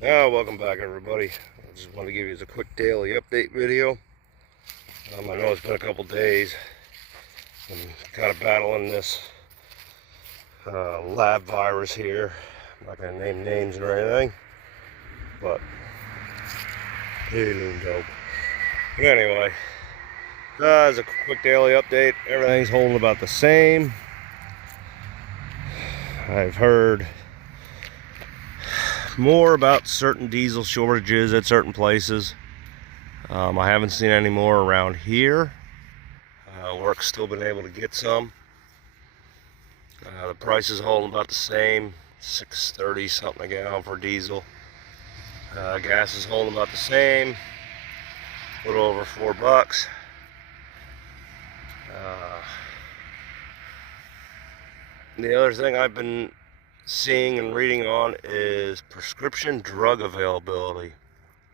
Welcome back, everybody. I just wanted to give you a quick daily update video. I know it's been a couple days. I'm kind of battling this lab virus here. I'm not going to name names or anything, but pretty dope. But anyway, as a quick daily update, everything's holding about the same. I've heard more about certain diesel shortages at certain places. I haven't seen any more around here. Work's still been able to get some. The price is holding about the same, $6.30 something a gallon for diesel. Gas is holding about the same, a little over $4. The other thing I've been seeing and reading on is prescription drug availability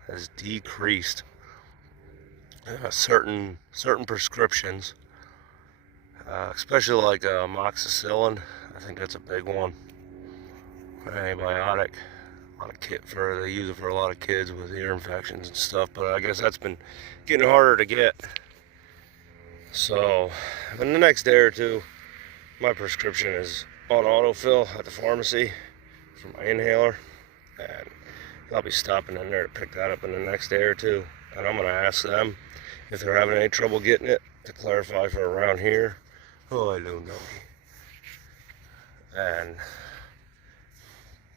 has decreased. Certain prescriptions, especially like amoxicillin. I think that's a big one. Antibiotic. They use it for a lot of kids with ear infections and stuff. But I guess that's been getting harder to get. So in the next day or two, my prescription is on autofill at the pharmacy for my inhaler, and I'll be stopping in there to pick that up in the next day or two. And I'm going to ask them if they're having any trouble getting it, to clarify for around here. Oh, I don't know.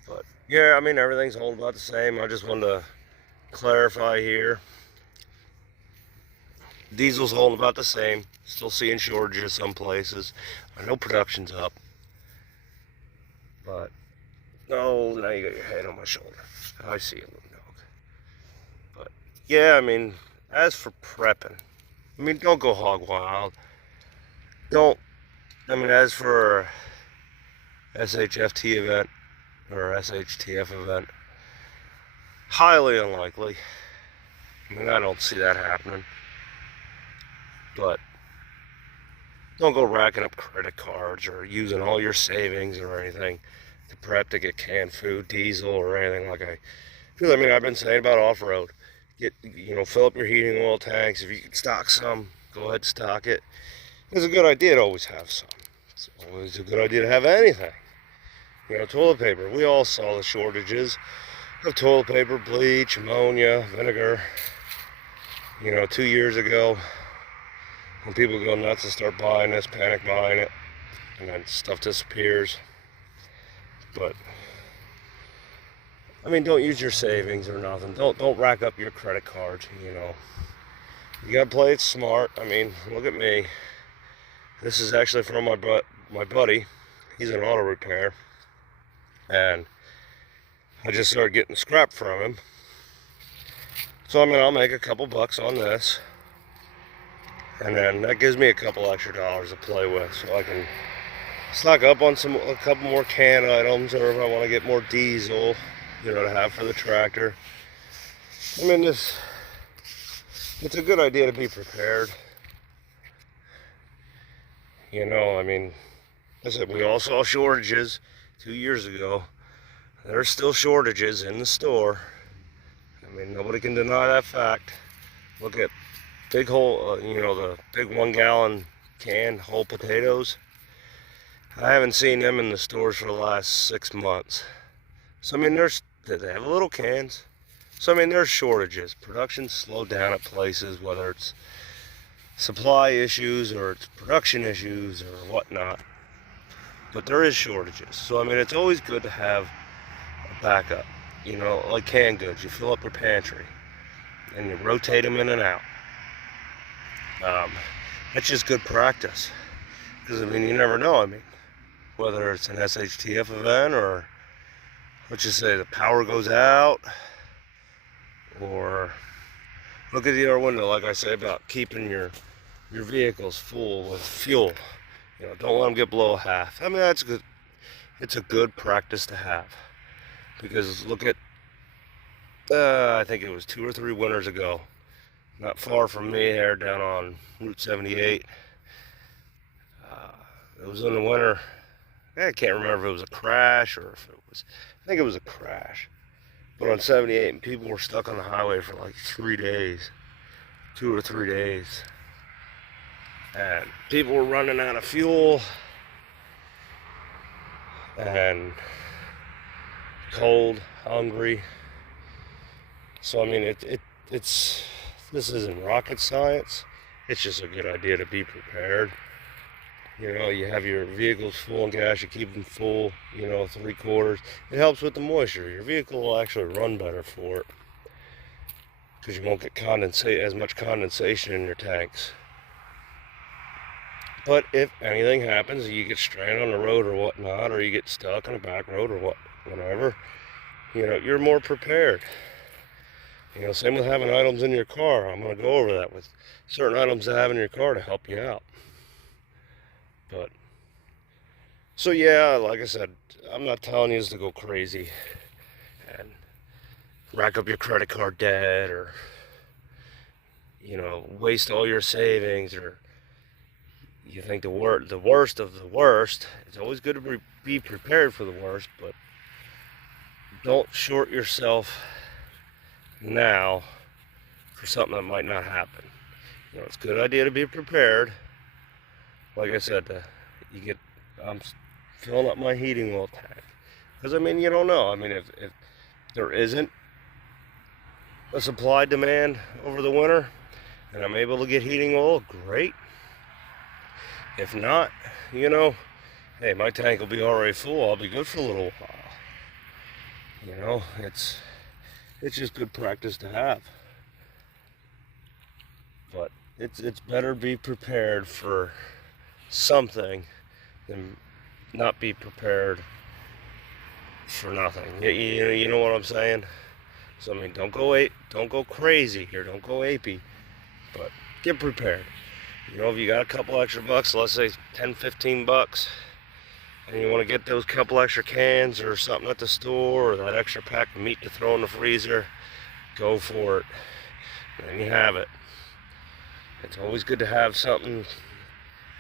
But yeah, I mean, everything's holding about the same. I just wanted to clarify here. Diesel's holding about the same. Still seeing shortages some places. I know production's up. But, oh, now you got your head on my shoulder. I see you, little dog. But, yeah, I mean, as for prepping, I mean, don't go hog wild. As for SHFT event, or SHTF event, highly unlikely. I mean, I don't see that happening. But don't go racking up credit cards or using all your savings or anything to prep to get canned food, diesel, or anything like I've been saying about off-road. Fill up your heating oil tanks. If you can stock some, go ahead and stock it. It's a good idea to always have some. It's always a good idea to have anything. Toilet paper. We all saw the shortages of toilet paper, bleach, ammonia, vinegar. 2 years ago, when people go nuts and start buying this, panic buying it, and then stuff disappears. But I mean, don't use your savings or nothing. Don't rack up your credit cards. You gotta play it smart. I mean, look at me. This is actually from my buddy. He's an auto repair, and I just started getting scrap from him. So I'll make a couple bucks on this, and then that gives me a couple extra dollars to play with, so I can stock up on a couple more canned items, or if I want to get more diesel, to have for the tractor. I mean, it's a good idea to be prepared. I said, we all saw shortages 2 years ago. There's still shortages in the store. I mean, nobody can deny that fact. Look at the big 1 gallon canned whole potatoes. I haven't seen them in the stores for the last 6 months. So, I mean, they have little cans. So, I mean, there's shortages. Production's slowed down at places, whether it's supply issues or it's production issues or whatnot. But there is shortages. So, I mean, it's always good to have a backup. Like canned goods. You fill up your pantry and you rotate them in and out. That's just good practice. Because, I mean, you never know. I mean, whether it's an SHTF event or, let's just say, the power goes out, or look at the other window, like I say about keeping your vehicles full with fuel. Don't let them get below half. I mean, that's good. It's a good practice to have, because look at, I think it was 2 or 3 winters ago, not far from me there, down on Route 78. It was in the winter. I can't remember if it was a crash or if it was, I think it was a crash. But on 78, people were stuck on the highway for like 3 days, 2 or 3 days. And people were running out of fuel and cold, hungry. So I mean, it's this isn't rocket science. It's just a good idea to be prepared. You know, you have your vehicles full of gas, you keep them full, you know, 3/4. It helps with the moisture. Your vehicle will actually run better for it because you won't get as much condensation in your tanks. But if anything happens, you get stranded on the road or whatnot, or you get stuck on a back road or whatever, you know, you're more prepared. You know, same with having items in your car. I'm going to go over that with certain items to have in your car to help you out. But, so yeah, like I said, I'm not telling you to go crazy and rack up your credit card debt or, you know, waste all your savings, or you think the worst of the worst. It's always good to be prepared for the worst, but don't short yourself now for something that might not happen. You know, it's a good idea to be prepared. Like I said, I'm filling up my heating oil tank. Because, I mean, you don't know. I mean, if there isn't a supply demand over the winter and I'm able to get heating oil, great. If not, you know, hey, my tank will be already full. I'll be good for a little while. You know, it's just good practice to have. But it's better to be prepared for something than not be prepared for nothing. You know what I'm saying? So I mean, don't go crazy here, don't go apey, but get prepared. You know, if you got a couple extra bucks, let's say 10, 15 bucks, and you want to get those couple extra cans or something at the store, or that extra pack of meat to throw in the freezer, go for it. And then you have it. It's always good to have something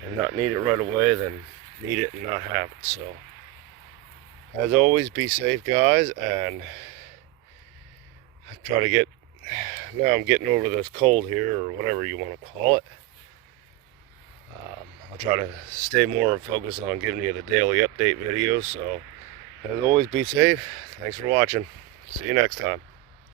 and not need it right away than need it and not have it. So, as always, be safe, guys, and I try to now I'm getting over this cold here, or whatever you want to call it. I'll try to stay more focused on giving you the daily update videos. So, as always, be safe. Thanks for watching. See you next time.